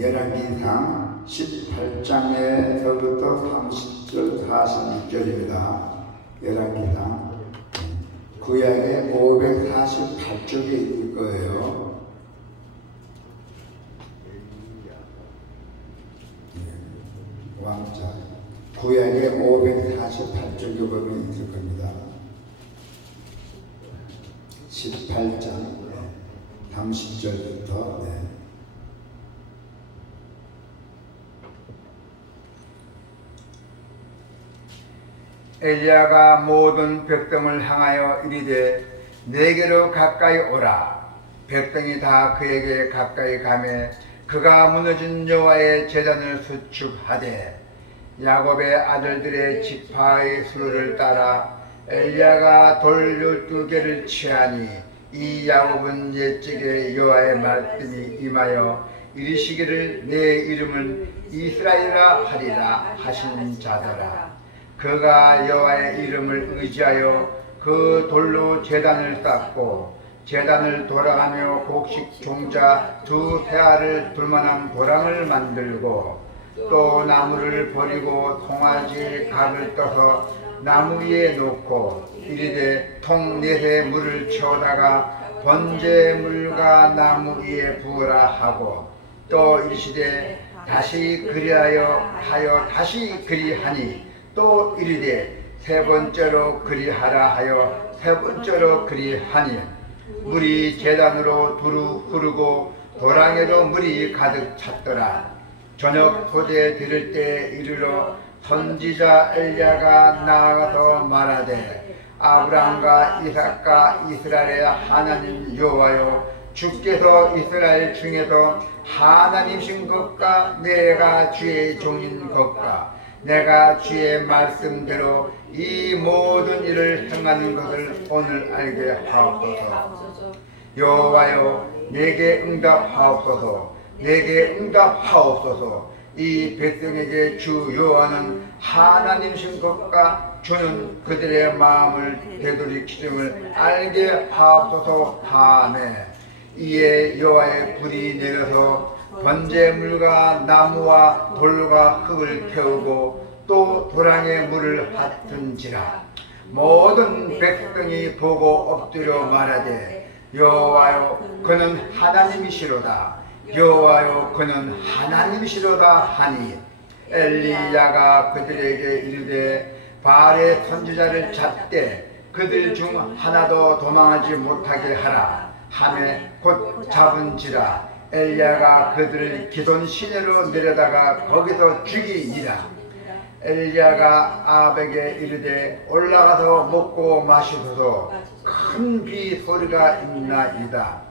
열왕기상 18장에서부터 30절 46절입니다. 열왕기상 구약에 548쪽에 있을 거예요. 왕자 구약에 548쪽에 보면 있을 겁니다. 18장 30절부터 엘리야가 모든 백성을 향하여 이르되 내게로 가까이 오라. 백성이 다 그에게 가까이 가매 그가 무너진 여호와의 제단을 수축하되 야곱의 아들들의 지파의 수를 따라 엘리야가 돌 12개를 취하니 이 야곱은 옛적에 여호와의 말씀이 임하여 이르시기를 내 이름은 이스라엘이라 하리라 하신 자더라. 그가 여호와의 이름을 의지하여 그 돌로 제단을 쌓고 제단을 돌아가며 곡식 종자 2세알을 둘만한 도랑을 만들고 또 나무를 버리고 송아지 각을 떠서 나무 위에 놓고 이르되 통 4세 물을 채우다가 번제 물과 나무 위에 부으라 하고 또 이르시되 다시 그리하여 다시 그리하니 또 이르되 3번째로 그리하라 하여 3번째로 그리하니 물이 제단으로 두루 흐르고 도랑에도 물이 가득 찼더라. 저녁 소재 들을 때 이르러 선지자 엘리야가 나아가서 말하되 아브라함과 이삭과 이스라엘의 하나님 여호와여 주께서 이스라엘 중에서 하나님이신 것과 내가 주의 종인 것과 내가 주의 말씀대로 이 모든 일을 행하는 것을 오늘 알게 하옵소서. 여호와여 내게 응답하옵소서. 내게 응답하옵소서. 이 백성에게 주 여호와는 하나님이신 것과 주는 그들의 마음을 되돌이키심을 알게 하옵소서. 아멘. 이에 여호와의 불이 내려서 번제물과 나무와 돌과 흙을 태우고 또 도랑에 물을 핫든지라. 모든 백성이 보고 엎드려 말하되 여호와여 그는 하나님이시로다. 여호와여 그는 하나님이시로다 하니 엘리야가 그들에게 이르되 바알의 선지자를 잡되 그들 중 하나도 도망하지 못하게 하라 하매 곧 잡은지라 엘리야가 그들을 기돈 시내로 내려다가 거기서 죽이니라. 엘리야가 아합에게 이르되 올라가서 먹고 마시소서 큰 비 소리가 있나이다.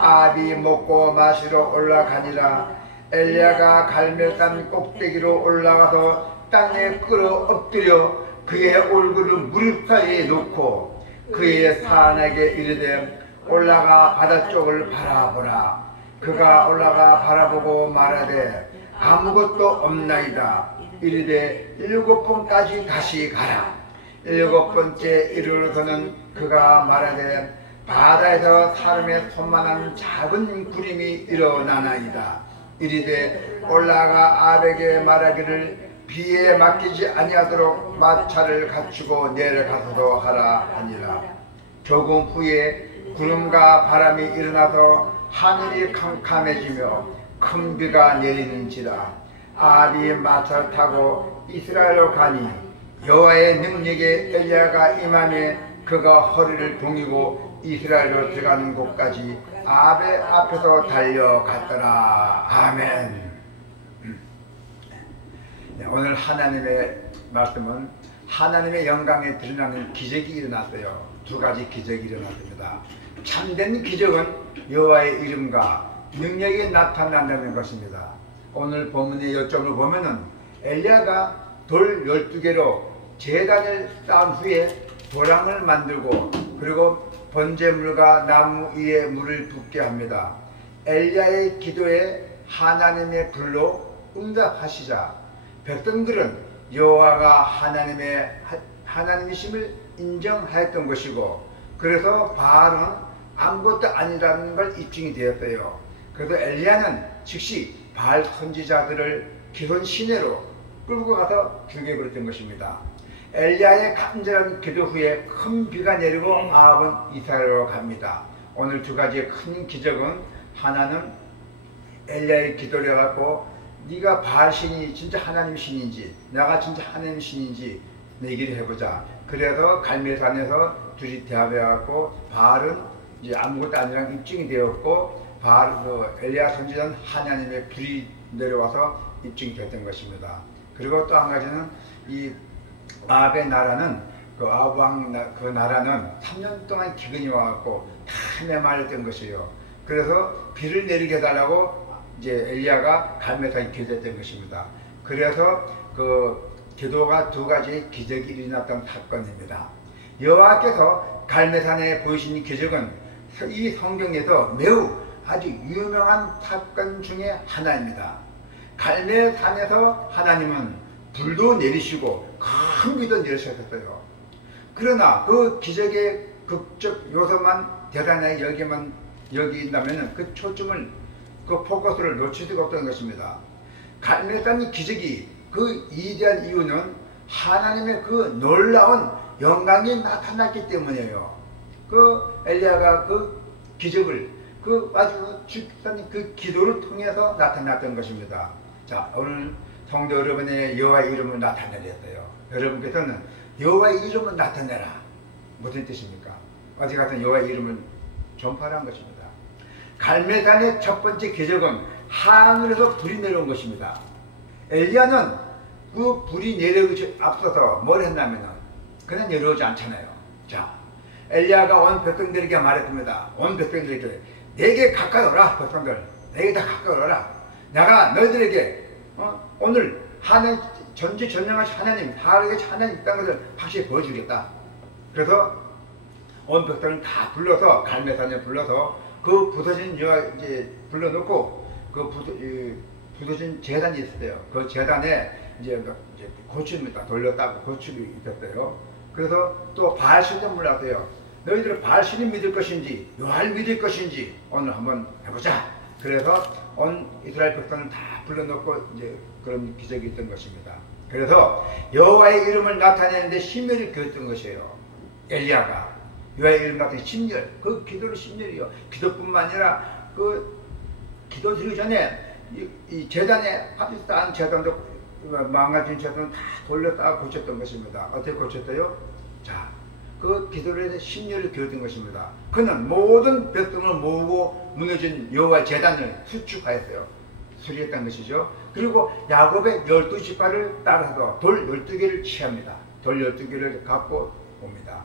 아합이 먹고 마시러 올라가니라. 엘리야가 갈멜산 꼭대기로 올라가서 땅에 끌어 엎드려 그의 얼굴을 무릎 사이에 놓고 그의 사안에게 이르되 올라가 바다 쪽을 바라보라. 그가 올라가 바라보고 말하되 아무것도 없나이다. 이르되 7번까지 다시 가라. 7번째 이르러서는 그가 말하되 바다에서 사람의 손만한 작은 구름이 일어나나이다. 이르되 올라가 아합에게 말하기를 비에 맡기지 아니하도록 마차를 갖추고 내려가서도 하라 하니라. 조금 후에 구름과 바람이 일어나서 하늘이 캄캄해지며 큰 비가 내리는지라. 아합이 마차를 타고 이스라엘로 가니 여호와의 능력에 엘리야가 임하매 그가 허리를 동이고 이스라엘로 들어가는 곳까지 아합의 앞에서 달려갔더라. 아멘. 네, 오늘 하나님의 말씀은 하나님의 영광에 드러나는 기적이 일어났어요. 2가지 기적이 일어났습니다. 참된 기적은 여호와의 이름과 능력이 나타난다는 것입니다. 오늘 본문의 요점을 보면은 엘리야가 돌 12개로 제단을 쌓은 후에 도랑을 만들고 그리고 번제물과 나무 위에 물을 붓게 합니다. 엘리야의 기도에 하나님의 불로 응답하시자 백성들은 여호와가 하나님이심을 인정하였던 것이고 그래서 바알은 아무것도 아니라는 걸 입증이 되었어요. 그래서 엘리야는 즉시 바알 선지자들을 기손 시내로 끌고 가서 죽여버렸던 것입니다. 엘리야의 간절한 기도 후에 큰 비가 내리고 아합은 이스라엘로 갑니다. 오늘 2가지의 큰 기적은 하나는 엘리야의 기도를 해갖고 네가 바알 신이 진짜 하나님 신인지 내가 진짜 하나님 신인지 내기를 해보자. 그래서 갈멜산에서 둘이 대합해갖고 바알은 이제 아무것도 아니라는 입증이 되었고 엘리야 선지자는 하나님의 불이 내려와서 입증이 됐던 것입니다. 그리고 또 한 가지는 이 아합의 나라는 그 아합 왕 그 나라는 3년 동안 기근이 와갖고 다 메말랐던 것이에요. 그래서 비를 내리게 해달라고 이제 엘리야가 갈멜산에 기도했던 것입니다. 그래서 그 기도가 2가지 기적이 일어났던 사건입니다. 여호와께서 갈멜산에 보이신 기적은 이 성경에서 매우 아주 유명한 사건 중에 하나입니다. 갈멜산에서 하나님은 불도 내리시고 큰 비도 내리셨어요. 그러나 그 기적의 극적 요소만 대단하게 여긴다면 그 초점을 그 포커스를 놓칠 수가 없던 것입니다. 갈멜산 기적이 그 이대한 이유는 하나님의 그 놀라운 영광이 나타났기 때문이에요. 그 엘리야가 그 기적을 그 아주 집사님 그 기도를 통해서 나타났던 것입니다. 자, 오늘 성도 여러분의 여호와의 이름을 나타내렸어요. 여러분께서는 여호와의 이름을 나타내라. 무슨 뜻입니까? 어제 같은 여호와의 이름을 전파하는 것입니다. 갈멜산의 첫 번째 기적은 하늘에서 불이 내려온 것입니다. 엘리야는 그 불이 내려오기 앞서서 뭘 했냐면은 그냥 내려오지 않잖아요. 자, 엘리야가 온 백성들에게 말했습니다. 온 백성들에게 내게 가까이 오라. 백성들 내게 다 가까이 오라. 내가 너희들에게 오늘 하나님 전지전능하신 하나님 살아계신 하나님 있다는 것을 확실히 보여주겠다. 그래서 온 백성을 다 불러서 갈멜산에 불러서 그 부서진 이제 불러놓고 그 부서진 제단이 있었어요. 그 제단에 이제 고칩니다. 돌렸다고 고칩이 있었어요. 그래서 또 바알 신을 불렀어요. 너희들은 바알 신을 믿을 것인지 여호와를 믿을 것인지 오늘 한번 해보자. 그래서 온 이스라엘 백성을 다 불러놓고 이제 그런 기적이 있던 것입니다. 그래서 여호와의 이름을 나타내는데 심혈을 기울였던 것이에요. 엘리야가 요의 이름 같은 심렬, 그 기도를 심렬이요. 기도뿐만 아니라 그 기도 드리기 전에 이 재단에 합의한 재단도 망가진 재단을 다 돌렸다가 고쳤던 것입니다. 어떻게 고쳤어요? 자, 그 기도를 해서 심려를 기울인 것입니다. 그는 모든 백성을 모으고 무너진 여호와 재단을 수축하였어요. 수리했다는 것이죠. 그리고 야곱의 12지파를 따라서 돌 12개를 취합니다. 돌 12개를 갖고 옵니다.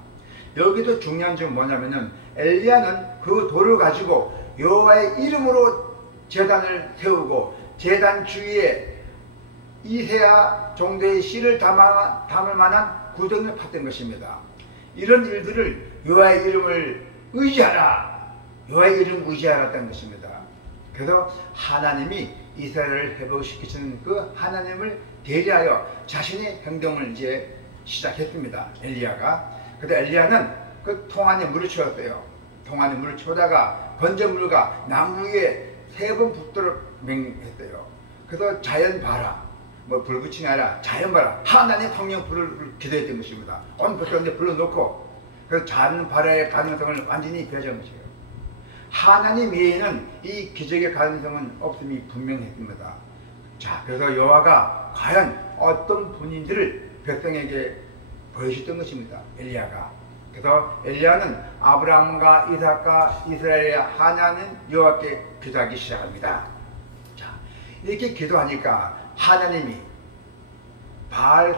여기도 중요한 점은 뭐냐면은 엘리야는 그 돌을 가지고 여호와의 이름으로 제단을 세우고 제단 주위에 이세야 정도의 씨를 담을 만한 구덩이를 팠던 것입니다. 이런 일들을 여호와의 이름을 의지하라, 여호와의 이름을 의지하라는 것입니다. 그래서 하나님이 이스라엘을 회복시키시는 그 하나님을 대리하여 자신의 행동을 이제 시작했습니다. 엘리야가. 그래서 엘리야는 그 통 안에 물을 채웠어요. 통 안에 물을 채우다가 번제물과 나무 위에 3번 붙도록 명했어요. 그래서 자연 바라, 뭐 불 붙이는 게 아니라 자연 바라, 하나님의 성령 불을 기도했던 것입니다. 온 백성들 불러놓고 그래서 자연 바라의 가능성을 완전히 배제한 것이에요. 하나님 외에는 이 기적의 가능성은 없음이 분명했습니다. 자, 그래서 여호와가 과연 어떤 분인지를 백성에게 보여줬던 것입니다. 엘리야가. 그래서 엘리야는 아브라함과 이삭과 이스라엘의 하나님 여호와께 기도하기 시작합니다. 자, 이렇게 기도하니까 하나님이 바알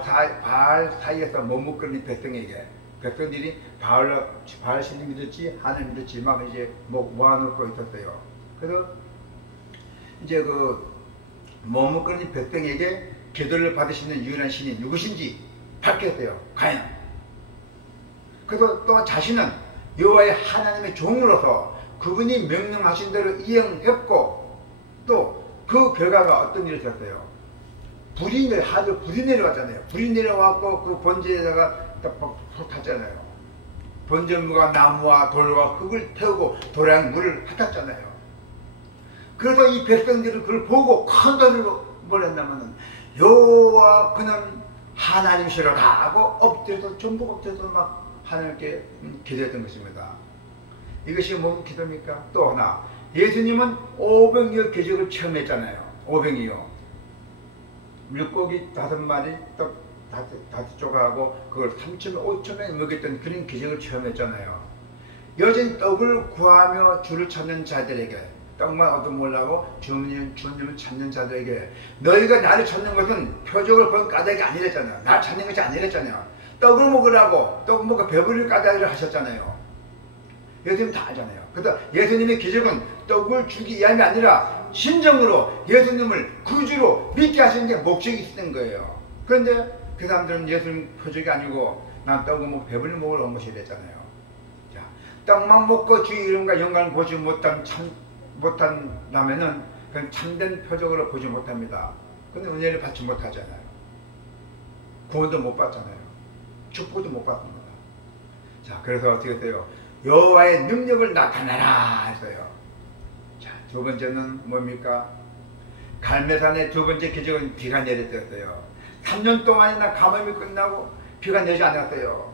사이에서 머뭇거리는 백성에게, 백성들이 바알 신을 믿었지 하나님 믿었지 막 이제 모아놓고 있었어요. 그래서 이제 그 머뭇거리는 백성에게 기도를 받으시는 유일한 신이 누구신지 밝혔어요. 과연. 그래서 또 자신은 여호와의 하나님의 종으로서 그분이 명령하신 대로 이행했고 또 그 결과가 어떤 일이 있었어요. 불이 내려왔잖아요. 불이 내려왔고 그 번제에다가 푹 탔잖아요. 번제물과 나무와 돌과 흙을 태우고 도량에 물을 핫았잖아요. 그래서 이 백성들이 그걸 보고 큰 소리로 뭘 했냐면은 여호와 그는 하나님이시로다 하고 엎드려서 전부 엎드려서 막 하나님께 기도했던 것입니다. 이것이 무슨 기도입니까? 또 하나, 예수님은 500여 기적을 체험했잖아요. 500이요. 물고기 5마리, 떡 5조각하고 그걸 3,000명, 5,000명이 먹였던 그런 기적을 체험했잖아요. 여전히 떡을 구하며 주를 찾는 자들에게, 떡만 얻어먹으려고 주님을 찾는 자들에게 너희가 나를 찾는 것은 표적을 본 까닭이 아니랬잖아요. 나를 찾는 것이 아니랬잖아요. 떡을 먹으라고, 떡 먹고 배부릴 까닭을 하셨잖아요. 예수님 다 알잖아요. 그래서 예수님의 기적은 떡을 주기 위함이 아니라 심정으로 예수님을 구주로 믿게 하시는 게 목적이 있었던 거예요. 그런데 그 사람들은 예수님 표적이 아니고 난 떡을 먹고 배부를 먹으러 온 것이 됐잖아요. 자, 떡만 먹고 주의 이름과 영광을 보지 못한다면은 그건 참된 표적으로 보지 못합니다. 근데 은혜를 받지 못하잖아요. 구원도 못 받잖아요. 축복도 못 받습니다. 자, 그래서 어떻게 했어요? 여호와의 능력을 나타내라 했어요. 자, 두 번째는 뭡니까? 갈멜산의 두 번째 기적은 비가 내렸어요. 3년 동안이나 가뭄이 끝나고 비가 내지 않았어요.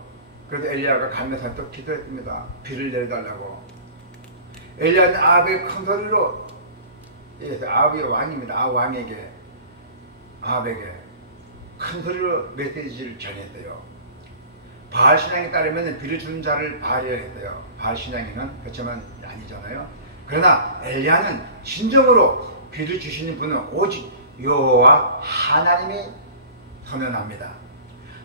그래서 엘리야가 갈멜산 또 기도했습니다. 비를 내려달라고. 엘리야는 아합에게 큰 소리로, 아합이 왕입니다. 왕에게, 아합에게 큰 소리로 메시지를 전했어요. 바알 신앙에 따르면 비를 주는 자를 바알이라 했어요. 바알 신앙에는 그렇지만 아니잖아요. 그러나 엘리야는 진정으로 비를 주시는 분은 오직 여호와 하나님이 선언합니다.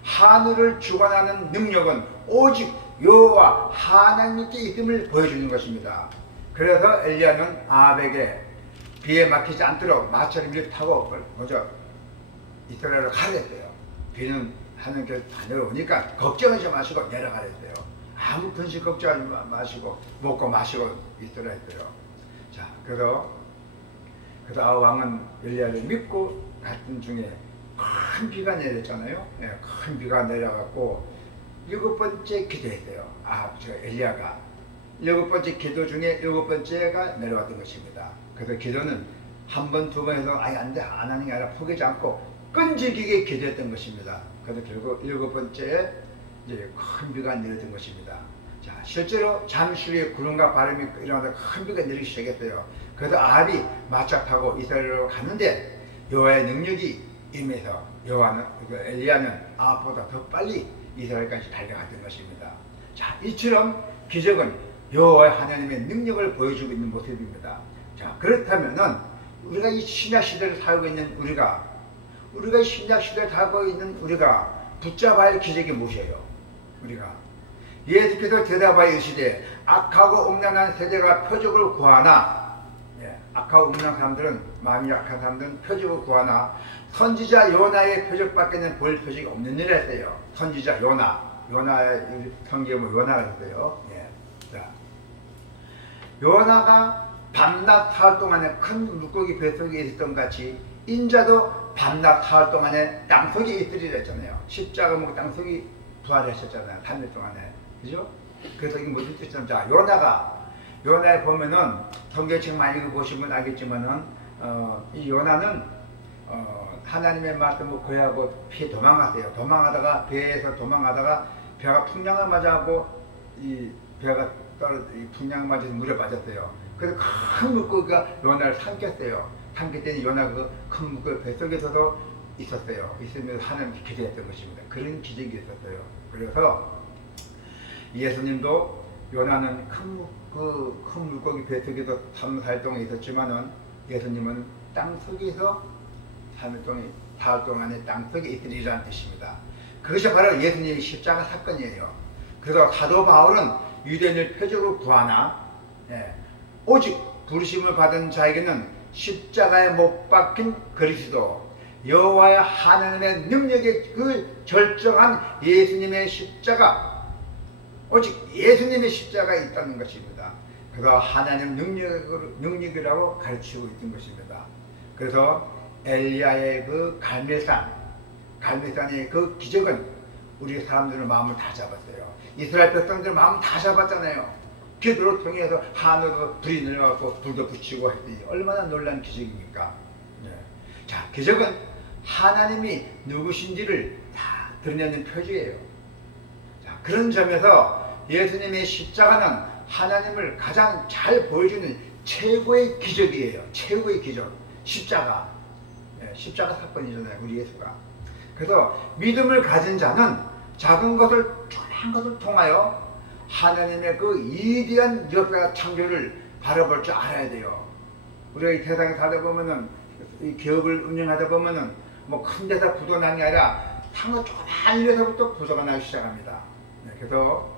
하늘을 주관하는 능력은 오직 여호와 하나님께 있음을 보여주는 것입니다. 그래서 엘리야는 아합에게 비에 막히지 않도록 마차를 타고 먼저 이스라엘로 가랬어요. 비는 하나님께서 다 내려오니까 걱정하지 마시고 내려가랬어요. 아무 분식 걱정하지 마시고 먹고 마시고 있으라 했어요. 자, 그래서 왕은 엘리야를 믿고 갔던 중에 큰 비가 내렸잖아요. 네, 큰 비가 내려갖고 7번째 기도했어요. 엘리야가 7번째 기도 중에 7번째가 내려왔던 것입니다. 그래서 기도는 한 번, 두 번 해서 아예 안 돼, 안 하는 게 아니라 포기하지 않고 끈질기게 기도했던 것입니다. 그래서 결국 7번째 이제 큰 비가 내려진 것입니다. 자, 실제로 잠시 후에 구름과 바람이 일어나서 큰 비가 내리기 시작했어요. 그래서 아합이 마차 타고 이스라엘로 갔는데 여호와의 능력이 임해서 엘리야는 아합보다 더 빨리 이스라엘까지 달려갔던 것입니다. 자, 이처럼 기적은 여호와 하나님의 능력을 보여주고 있는 모습입니다. 자, 그렇다면은 우리가 이 신약 시대를 살고 있는 우리가 신약 시대를 살고 있는 우리가 붙잡아야 할 기적이 무엇이에요? 우리가 예수께서 대답하여 이르시되 악하고 음란한 세대가 표적을 구하나, 악하고 음란한 사람들은, 마음이 약한 사람들은 표적을 구하나 선지자 요나의 표적밖에는 볼 표적이 없는 일을 했어요. 선지자 요나의 성경에 요나가 있어요. 자, 요나가 밤낮 사흘 동안에 큰 물고기 뱃속에 있었던 같이 인자도 밤낮 사흘 동안에 땅속에 있으리라 했잖아요. 십자가 먹고 땅속에 부활하셨잖아요. 3일 동안에. 그죠? 그래서 이게 무슨 뜻이냐면, 자, 요나에 보면은 성경책 많이 읽어보시면 알겠지만은, 이 요나는, 하나님의 말씀을 거역하고 피해 도망갔어요. 도망하다가, 배에서 도망하다가 배가 풍랑을 맞아하고, 이 배가 이 풍랑을 맞아서 물에 빠졌어요. 그래서 큰 물고기가 요나를 삼켰어요. 삼켰더니 요나가 그 큰 물고기 뱃속에서도 있었어요. 있으면서 하나님께 기도했던 것입니다. 그런 기적이 있었어요. 그래서 예수님도 요나는 큰 물고기 뱃속에서 3, 4일 동안 있었지만은 예수님은 땅속에서 3일 동안, 4일 동안에 땅속에 있으리라는 뜻입니다. 그것이 바로 예수님의 십자가 사건이에요. 그래서 사도 바울은 유대인을 표적으로 구하나, 오직 부르심을 받은 자에게는 십자가에 못 박힌 그리스도, 여호와의 하나님의 능력의 그 절정한 예수님의 십자가, 오직 예수님의 십자가가 있다는 것입니다. 그래서 하나님 능력이라고 가르치고 있는 것입니다. 그래서 엘리야의 그 갈멜산의 그 기적은 우리 사람들의 마음을 다 잡았어요. 이스라엘 백성들의 마음을 다 잡았잖아요. 기도를 통해서 하늘로 불이 내려가고 불도 붙이고 했더니 얼마나 놀라운 기적입니까? 자, 기적은 하나님이 누구신지를 다 드러내는 표지예요. 자, 그런 점에서 예수님의 십자가는 하나님을 가장 잘 보여주는 최고의 기적이에요. 최고의 기적. 십자가 사건이잖아요. 우리 예수가. 그래서 믿음을 가진 자는 작은 것을, 조그만 것을 통하여 하나님의 그 이대한 역사 창조를 바라볼 줄 알아야 돼요. 우리가 이 세상에 살다 보면은, 이 기업을 운영하다 보면은, 뭐 큰 데서 부도 나는 게 아니라, 상호 조그만 일에서부터 부도가 나기 시작합니다. 그래서,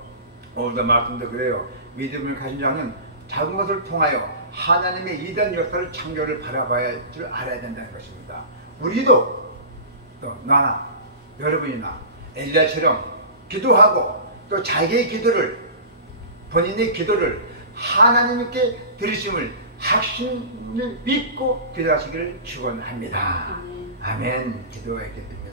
오늘도 말씀도 그래요. 믿음을 가진 자는 작은 것을 통하여 하나님의 이대한 역사를 창조를 바라봐야 줄 알아야 된다는 것입니다. 우리도, 또 나나, 여러분이나, 엘리야처럼 기도하고, 또 자기의 기도를, 본인의 기도를 하나님께 드리심을 확신을 믿고 기도하시기를 축원합니다. 아멘. 기도가 있겠습니다.